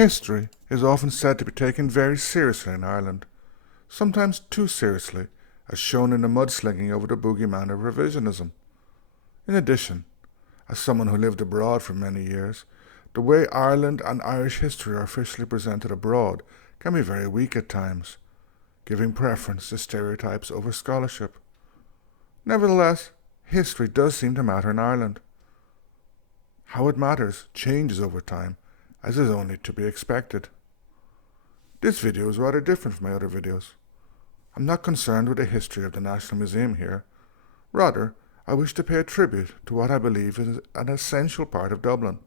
History is often said to be taken very seriously in Ireland, sometimes too seriously, as shown in the mudslinging over the boogeyman of revisionism. In addition, as someone who lived abroad for many years, the way Ireland and Irish history are officially presented abroad can be very weak at times, giving preference to stereotypes over scholarship. Nevertheless, history does seem to matter in Ireland. How it matters changes over time, as is only to be expected. This video is rather different from my other videos. I'm not concerned with the history of the National Museum here. Rather, I wish to pay a tribute to what I believe is an essential part of Dublin,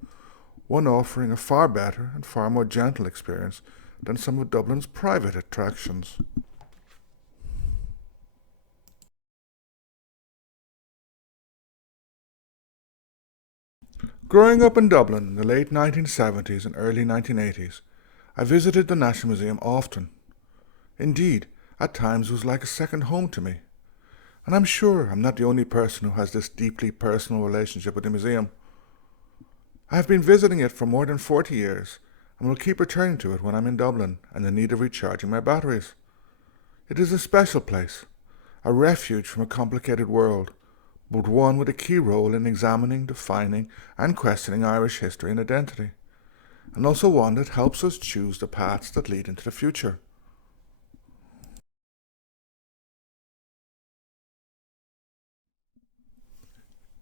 one offering a far better and far more gentle experience than some of Dublin's private attractions. Growing up in Dublin in the late 1970s and early 1980s, I visited the National Museum often. Indeed, at times it was like a second home to me. And I'm sure I'm not the only person who has this deeply personal relationship with the museum. I have been visiting it for more than 40 years and will keep returning to it when I'm in Dublin and in need of recharging my batteries. It is a special place, a refuge from a complicated world, but one with a key role in examining, defining and questioning Irish history and identity, and also one that helps us choose the paths that lead into the future.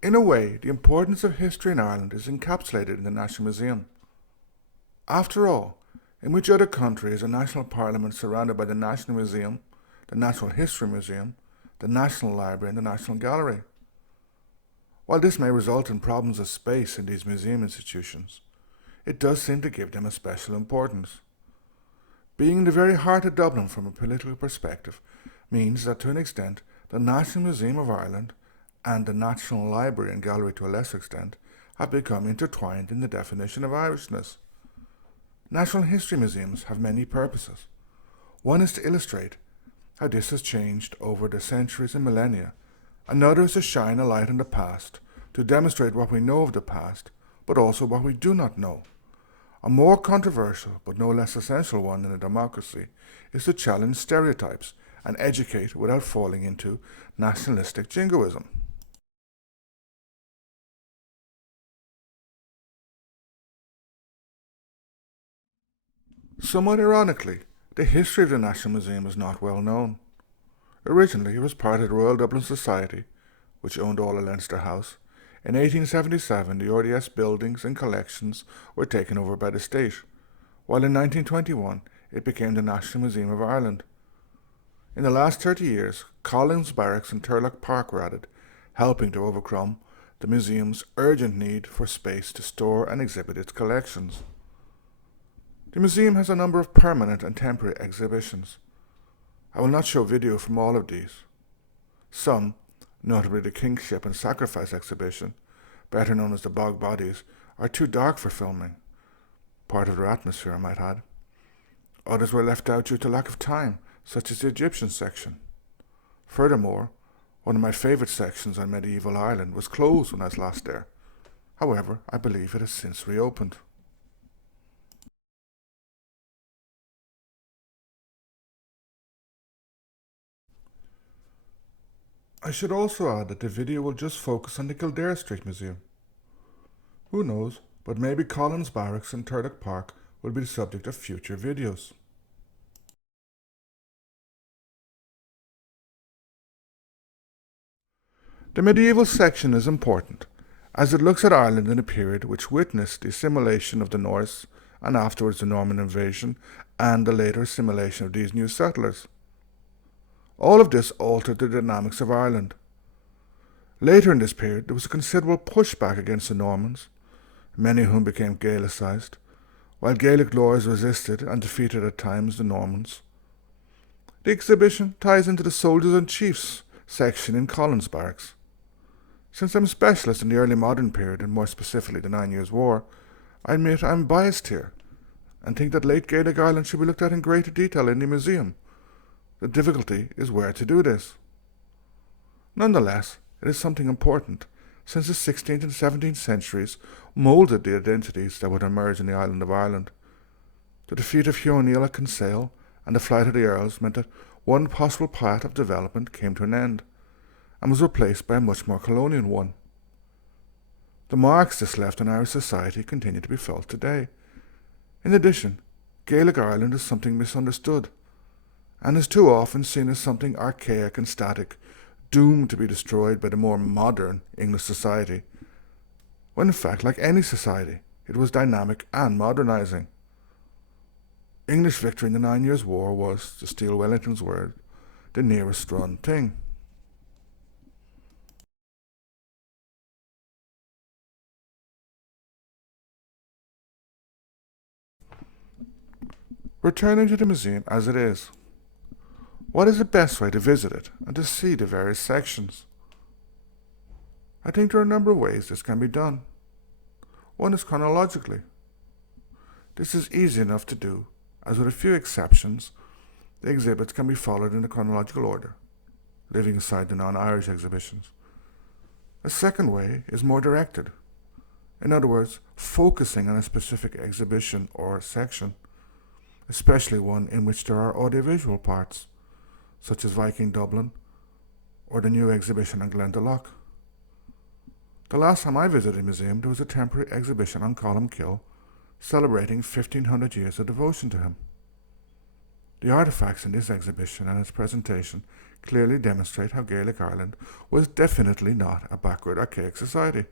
In a way, the importance of history in Ireland is encapsulated in the National Museum. After all, in which other country is a national parliament surrounded by the National Museum, the Natural History Museum, the National Library and the National Gallery? While this may result in problems of space in these museum institutions, it does seem to give them a special importance. Being in the very heart of Dublin from a political perspective means that to an extent the National Museum of Ireland and the National Library and Gallery to a lesser extent have become intertwined in the definition of Irishness. National History Museums have many purposes. One is to illustrate how this has changed over the centuries and millennia. Another is to shine a light on the past, to demonstrate what we know of the past, but also what we do not know. A more controversial, but no less essential one in a democracy, is to challenge stereotypes and educate without falling into nationalistic jingoism. Somewhat ironically, the history of the National Museum is not well known. Originally, it was part of the Royal Dublin Society, which owned all of Leinster House. In 1877, the RDS buildings and collections were taken over by the state, while in 1921 it became the National Museum of Ireland. In the last 30 years, Collins Barracks and Turlough Park were added, helping to overcome the museum's urgent need for space to store and exhibit its collections. The museum has a number of permanent and temporary exhibitions. I will not show video from all of these. Some, notably the Kingship and Sacrifice exhibition, better known as the Bog Bodies, are too dark for filming. Part of their atmosphere, I might add. Others were left out due to lack of time, such as the Egyptian section. Furthermore, one of my favourite sections on medieval Ireland was closed when I was last there. However, I believe it has since reopened. I should also add that the video will just focus on the Kildare Street Museum. Who knows, but maybe Collins Barracks and Turlough Park will be the subject of future videos. The medieval section is important, as it looks at Ireland in a period which witnessed the assimilation of the Norse and afterwards the Norman invasion and the later assimilation of these new settlers. All of this altered the dynamics of Ireland. Later in this period, there was a considerable pushback against the Normans, many of whom became Gaelicized, while Gaelic lords resisted and defeated at times the Normans. The exhibition ties into the Soldiers and Chiefs section in Collins Barracks. Since I'm a specialist in the early modern period, and more specifically the 9 Years' War, I admit I'm biased here, and think that late Gaelic Ireland should be looked at in greater detail in the museum. The difficulty is where to do this. Nonetheless, it is something important, since the 16th and 17th centuries moulded the identities that would emerge in the island of Ireland. The defeat of Hugh O'Neill at Kinsale and the flight of the Earls meant that one possible path of development came to an end and was replaced by a much more colonial one. The marks this left on Irish society continue to be felt today. In addition, Gaelic Ireland is something misunderstood, and is too often seen as something archaic and static, doomed to be destroyed by the more modern English society, when in fact, like any society, it was dynamic and modernising. English victory in the 9 Years' War was, to steal Wellington's word, the nearest run thing. Returning to the museum as it is, what is the best way to visit it and to see the various sections? I think there are a number of ways this can be done. One is chronologically. This is easy enough to do, as with a few exceptions, the exhibits can be followed in a chronological order, leaving aside the non-Irish exhibitions. A second way is more directed. In other words, focusing on a specific exhibition or section, especially one in which there are audiovisual parts, such as Viking Dublin or the new exhibition on Glendalough. The last time I visited a museum, there was a temporary exhibition on Columkill celebrating 1500 years of devotion to him. The artifacts in this exhibition and its presentation clearly demonstrate how Gaelic Ireland was definitely not a backward, archaic society.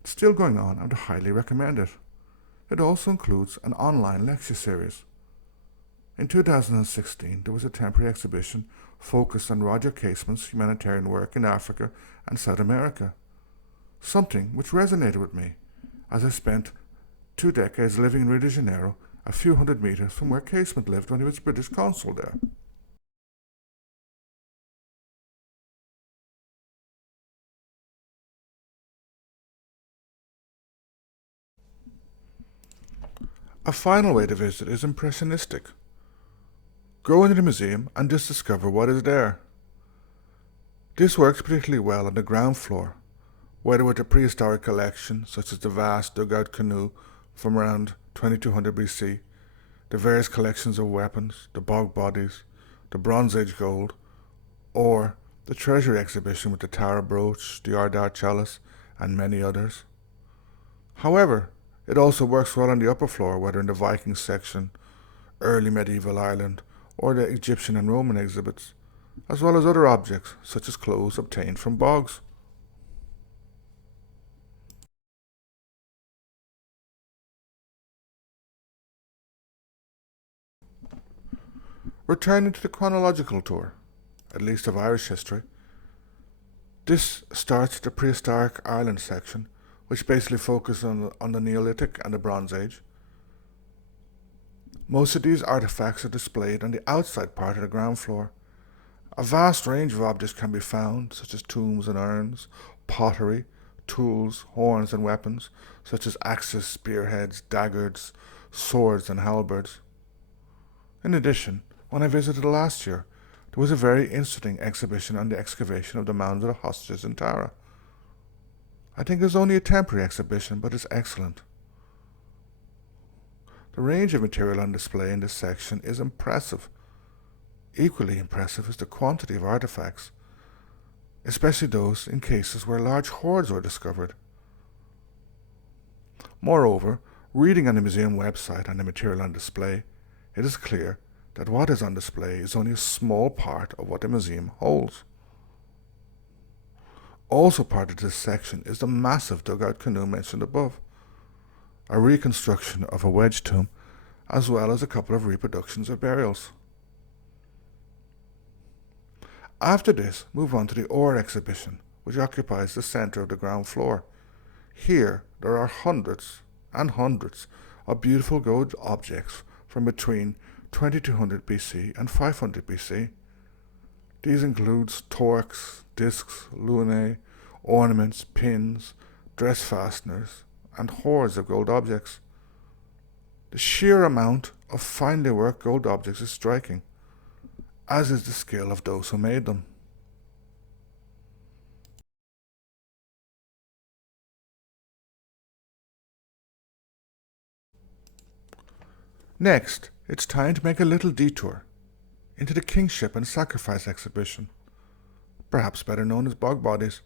It's still going on, and I would highly recommend it. It also includes an online lecture series. In 2016, there was a temporary exhibition focused on Roger Casement's humanitarian work in Africa and South America, something which resonated with me, as I spent 2 decades living in Rio de Janeiro, a few hundred meters from where Casement lived when he was British consul there. A final way to visit is impressionistic. Go into the museum and just discover what is there. This works particularly well on the ground floor, whether with a prehistoric collection such as the vast dugout canoe from around 2200 BC, the various collections of weapons, the bog bodies, the Bronze Age gold, or the Treasury exhibition with the Tara brooch, the Ardagh chalice, and many others. However, it also works well on the upper floor, whether in the Viking section, early medieval Ireland, or the Egyptian and Roman exhibits, as well as other objects such as clothes obtained from bogs. Returning to the chronological tour, at least of Irish history, this starts at the Prehistoric Ireland section, which basically focuses on the Neolithic and the Bronze Age. Most of these artifacts are displayed on the outside part of the ground floor. A vast range of objects can be found, such as tombs and urns, pottery, tools, horns and weapons, such as axes, spearheads, daggers, swords and halberds. In addition, when I visited last year, there was a very interesting exhibition on the excavation of the mounds of the hostages in Tara. I think it's only a temporary exhibition, but it's excellent. The range of material on display in this section is impressive. Equally impressive is the quantity of artifacts, especially those in cases where large hoards were discovered. Moreover, reading on the museum website and the material on display, it is clear that what is on display is only a small part of what the museum holds. Also part of this section is the massive dugout canoe mentioned above, a reconstruction of a wedge tomb, as well as a couple of reproductions of burials. After this, move on to the ore exhibition, which occupies the center of the ground floor. Here, there are hundreds and hundreds of beautiful gold objects from between 2200 BC and 500 BC. These include torques, discs, lunae, ornaments, pins, dress fasteners, and hoards of gold objects. The sheer amount of finely worked gold objects is striking, as is the skill of those who made them. Next, it's time to make a little detour into the Kingship and Sacrifice exhibition, perhaps better known as Bog Bodies.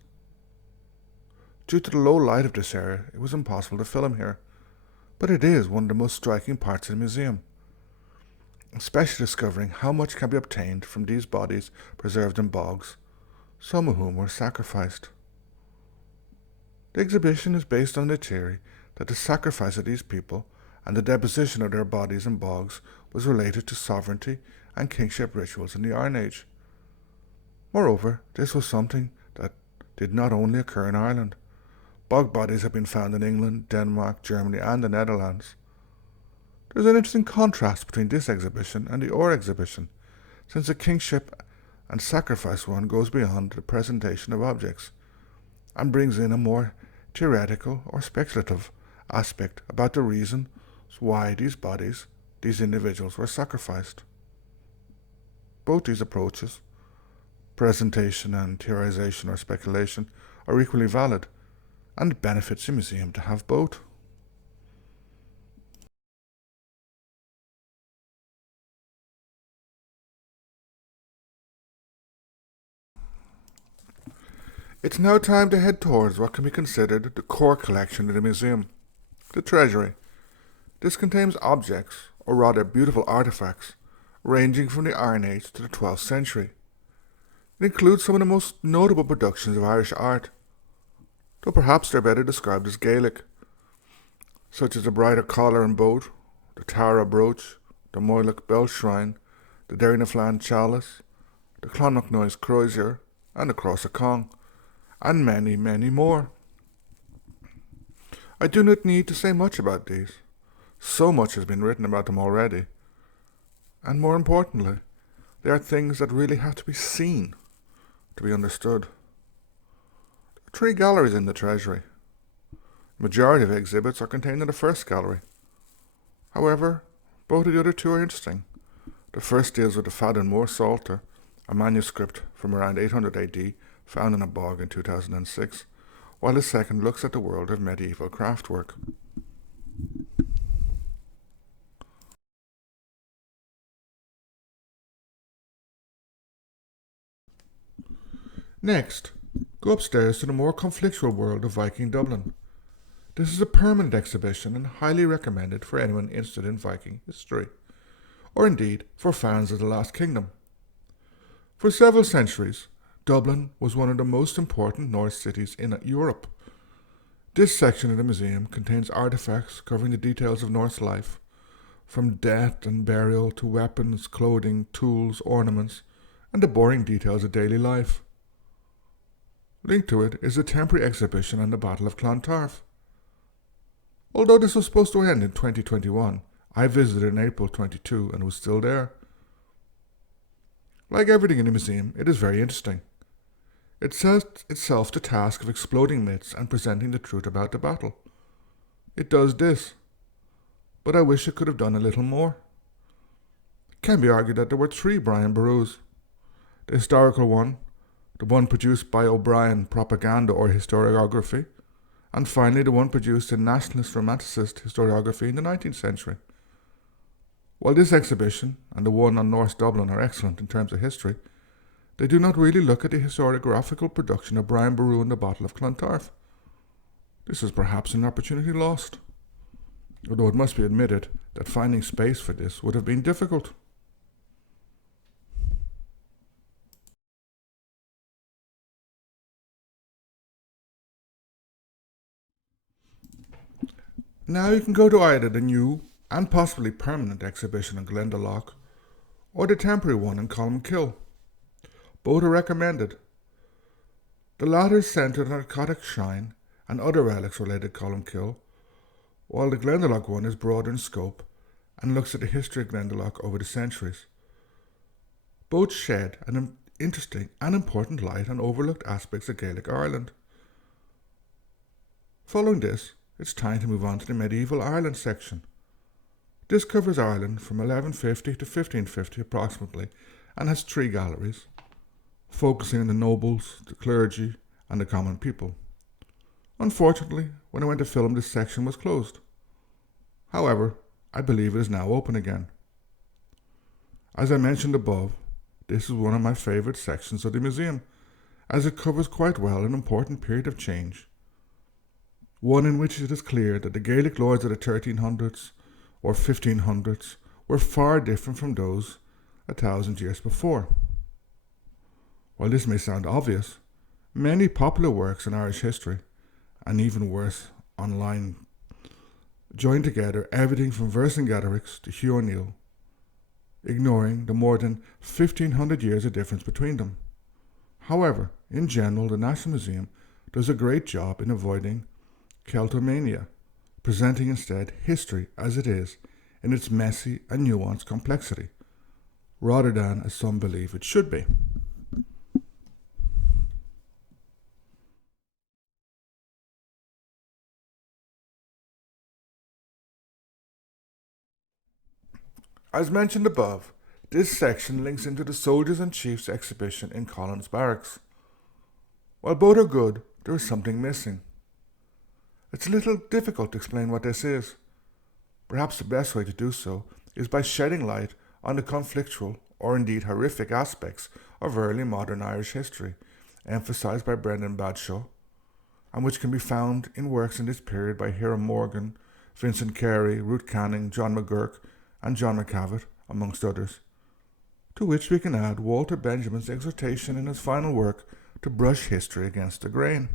Due to the low light of this area, it was impossible to film here, but it is one of the most striking parts of the museum, especially discovering how much can be obtained from these bodies preserved in bogs, some of whom were sacrificed. The exhibition is based on the theory that the sacrifice of these people and the deposition of their bodies in bogs was related to sovereignty and kingship rituals in the Iron Age. Moreover, this was something that did not only occur in Ireland. Bog bodies have been found in England, Denmark, Germany and the Netherlands. There's an interesting contrast between this exhibition and the Ore exhibition, since the kingship and sacrifice one goes beyond the presentation of objects and brings in a more theoretical or speculative aspect about the reasons why these bodies, these individuals, were sacrificed. Both these approaches, presentation and theorization or speculation, are equally valid, and it benefits the museum to have both. It's now time to head towards what can be considered the core collection of the museum, the Treasury. This contains objects, or rather beautiful artifacts, ranging from the Iron Age to the 12th century. It includes some of the most notable productions of Irish art, though perhaps they're better described as Gaelic, such as the Brighter Collar and Boat, the Tara Brooch, the Moylach Bell Shrine, the Derrynaflan Chalice, the Clonmacnoise Crozier, and the Cross of Cong, and many, many more. I do not need to say much about these. So much has been written about them already. And more importantly, they are things that really have to be seen to be understood. There are 3 galleries in the Treasury. The majority of exhibits are contained in the first gallery. However, both of the other 2 are interesting. The first deals with the Fadden Moor Psalter, a manuscript from around 800 AD found in a bog in 2006, while the second looks at the world of medieval craftwork. Next, go upstairs to the more conflictual world of Viking Dublin. This is a permanent exhibition and highly recommended for anyone interested in Viking history, or indeed for fans of the Last Kingdom. For several centuries, Dublin was one of the most important Norse cities in Europe. This section of the museum contains artifacts covering the details of Norse life, from death and burial to weapons, clothing, tools, ornaments, and the boring details of daily life. Linked to it is a temporary exhibition on the Battle of Clontarf. Although this was supposed to end in 2021, I visited in April 22 and was still there. Like everything in the museum, it is very interesting. It sets itself the task of exploding myths and presenting the truth about the battle. It does this, but I wish it could have done a little more. It can be argued that there were 3 Brian Boru's. The historical one, the one produced by O'Brien Propaganda or Historiography, and finally the one produced in Nationalist Romanticist Historiography in the 19th century. While this exhibition and the one on North Dublin are excellent in terms of history, they do not really look at the historiographical production of Brian Boru in the Battle of Clontarf. This is perhaps an opportunity lost, although it must be admitted that finding space for this would have been difficult. Now you can go to either the new and possibly permanent exhibition in Glendalough or the temporary one in Colmkill. Both are recommended. The latter is centred on a Cottish shrine and other relics related to Colmkill, while the Glendalough one is broader in scope and looks at the history of Glendalough over the centuries. Both shed an interesting and important light on overlooked aspects of Gaelic Ireland. Following this, it's time to move on to the medieval Ireland section. This covers Ireland from 1150 to 1550 approximately and has 3 galleries, focusing on the nobles, the clergy, and the common people. Unfortunately, when I went to film, this section was closed. However, I believe it is now open again. As I mentioned above, this is one of my favourite sections of the museum, as it covers quite well an important period of change. One in which it is clear that the Gaelic lords of the 1300s or 1500s were far different from those 1,000 years before. While this may sound obvious, many popular works in Irish history, and even worse, online, join together everything from Vercingetorix to Hugh O'Neill, ignoring the more than 1,500 years of difference between them. However, in general, the National Museum does a great job in avoiding Celtomania, presenting instead history as it is in its messy and nuanced complexity, rather than as some believe it should be. As mentioned above, this section links into the Soldiers and Chiefs exhibition in Collins Barracks. While both are good, there is something missing. It's a little difficult to explain what this is. Perhaps the best way to do so is by shedding light on the conflictual, or indeed horrific aspects of early modern Irish history, emphasised by Brendan Bradshaw, and which can be found in works in this period by Hiram Morgan, Vincent Carey, Ruth Canning, John McGurk, and John McCavitt, amongst others, to which we can add Walter Benjamin's exhortation in his final work to brush history against the grain.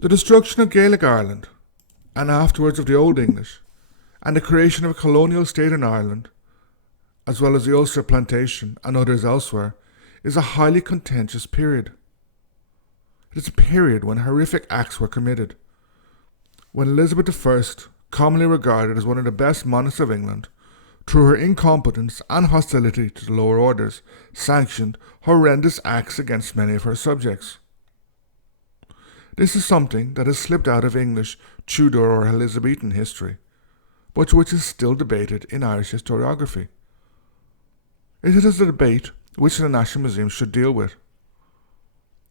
The destruction of Gaelic Ireland, and afterwards of the Old English, and the creation of a colonial state in Ireland, as well as the Ulster Plantation and others elsewhere, is a highly contentious period. It is a period when horrific acts were committed, when Elizabeth I, commonly regarded as one of the best monarchs of England, through her incompetence and hostility to the lower orders, sanctioned horrendous acts against many of her subjects. This is something that has slipped out of English, Tudor or Elizabethan history, but which is still debated in Irish historiography. It is a debate which the National Museum should deal with.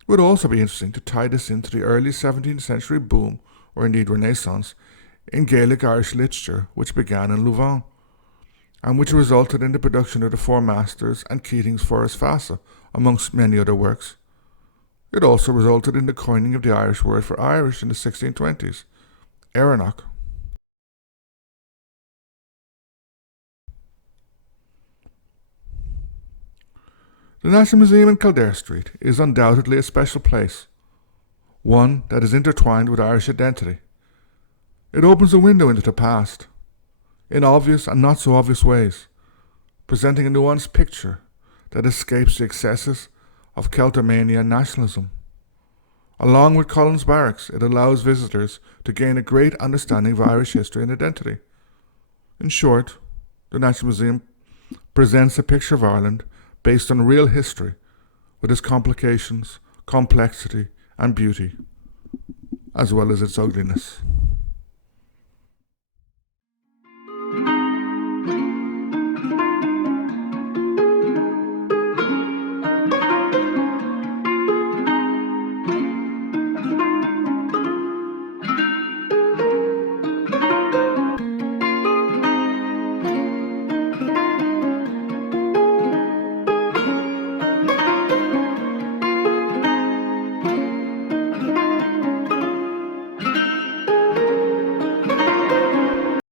It would also be interesting to tie this into the early 17th century boom, or indeed Renaissance, in Gaelic Irish literature which began in Louvain, and which resulted in the production of the Four Masters and Keating's Forest Fassa, amongst many other works. It also resulted in the coining of the Irish word for Irish in the 1620s, Éireannach. The National Museum in Kildare Street is undoubtedly a special place, one that is intertwined with Irish identity. It opens a window into the past, in obvious and not so obvious ways, presenting a nuanced picture that escapes the excesses of Celtomania and nationalism. Along with Collins Barracks, it allows visitors to gain a great understanding of Irish history and identity. In short, the National Museum presents a picture of Ireland based on real history, with its complications, complexity, and beauty, as well as its ugliness.